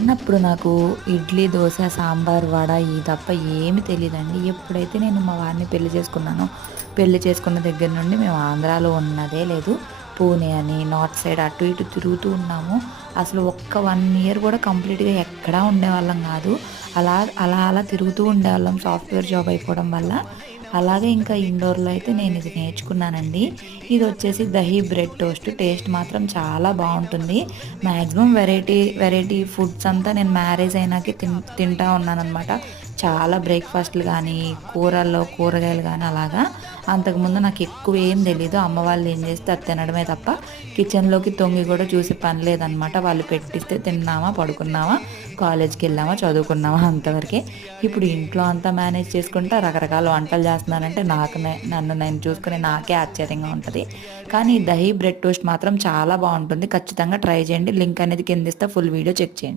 చిన్నప్పుడు నాకు ఇడ్లీ, దోస, సాంబార్, వడ ఈ తప్ప ఏమి తెలీదండి. ఎప్పుడైతే నేను మా వారిని పెళ్లి చేసుకున్నానో, పెళ్లి చేసుకున్న దగ్గర నుండి మేము ఆంధ్రాలో ఉన్నదే లేదు. పూణే అని, నార్త్ సైడ్ అటు ఇటు తిరుగుతూ ఉన్నాము. అసలు ఒక్క 1 ఇయర్ కూడా కంప్లీట్‌గా ఎక్కడా ఉండేవాళ్ళం గాదు. అలా, అలా తిరుగుతూ ఉండేవాళ్ళం సాఫ్ట్‌వేర్ జాబ్ అయిపోవడం వల్ల. అలాగే ఇంకా ఇండోర్‌లో అయితే నేనిది నేర్చుకున్నానండి. ఇదొచ్చేసి దహీ బ్రెడ్ టోస్ట్. టేస్ట్ మాత్రం చాలా బావుంటుంది. మాక్సిమం వెరైటీ ఫుడ్స్ అంతా నేను మ్యారేజ్ అయినాకే తింటా ఉన్నాననమాట. చాలా బ్రేక్‌ఫాస్ట్‌లు గానీ, కూరగాయలు గానీ అలాగా. అంతకుముందు నాకెక్కువ ఏం తెలీదు. అమ్మ వాళ్ళు ఏం చేస్తే అది తినడమే తప్ప కిచెన్‌లోకి తొంగి కూడా చూసే పని లేదనమాట. వాళ్ళు పెట్టిస్తే తిన్నామా, పడుకున్నామా, కాలేజ్‌కెళ్ళామా, చదువుకున్నామా అంతవరకే. ఇప్పుడు ఇంట్లో అంతా మేనేజ్ చేసుకుంటా రకరకాల వంటలు చేస్తున్నానంటే నన్ను నేను చూసుకుని నాకే ఆశ్చర్యంగా ఉంటది. కానీ దహీ బ్రెడ్ టోస్ట్ మాత్రం చాలా బావుంటుంది. ఖచ్చితంగా ట్రై చేయండి. లింక్ అనేది కిందిస్తా. ఫుల్ వీడియో చెక్ చేయండి.